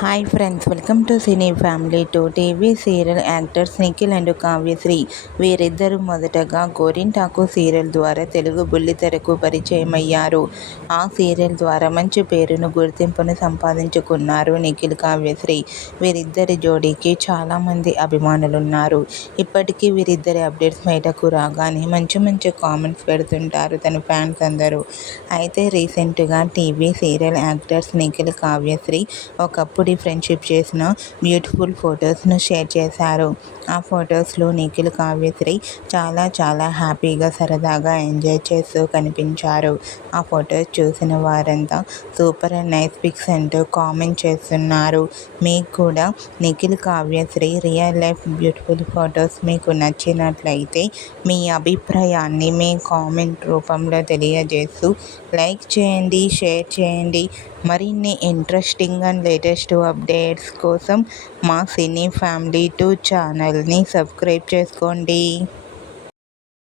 Hi friends, welcome to cine family two. TV serial actors Nikhil and Kavyasri వీరిద్దరూ మొదటగా గోరింటాకు serial ద్వారా తెలుగు బుల్లితెరకు పరిచయమయ్యారు. ఆ సీరియల్ ద్వారా మంచి పేరును, గుర్తింపును సంపాదించుకున్నారు నిఖిల్, కావ్యశ్రీ. వీరిద్దరి జోడీకి చాలామంది అభిమానులున్నారు. ఇప్పటికీ వీరిద్దరి అప్డేట్స్ బయటకు రాగానే మంచి మంచి కామెంట్స్ పెడుతుంటారు తన ఫ్యాన్స్ అందరూ. అయితే రీసెంట్గా TV serial actors Nikhil, Kavyasri ఒకప్పుడు ఫ్రెండ్షిప్ చేసిన బ్యూటిఫుల్ ఫొటోస్ను షేర్ చేశారు. ఆ ఫొటోస్లో నిఖిల్, కావ్యశ్రీ చాలా హ్యాపీగా, సరదాగా ఎంజాయ్ చేస్తూ కనిపించారు. ఆ ఫొటోస్ చూసిన వారంతా సూపర్ అండ్ నైస్ పిక్స్ అంటూ కామెంట్ చేస్తున్నారు. మీకు కూడా Nikhil, Kavyasri real life beautiful photos మీకు నచ్చినట్లయితే మీ అభిప్రాయాన్ని మీ కామెంట్ రూపంలో తెలియజేస్తూ లైక్ చేయండి, షేర్ చేయండి. మరిన్ని ఇంట్రెస్టింగ్ అండ్ లేటెస్ట్ అప్డేట్స్ కోసం మా సినీ ఫ్యామిలీ 2 ఛానల్ని సబ్స్క్రైబ్ చేసుకోండి.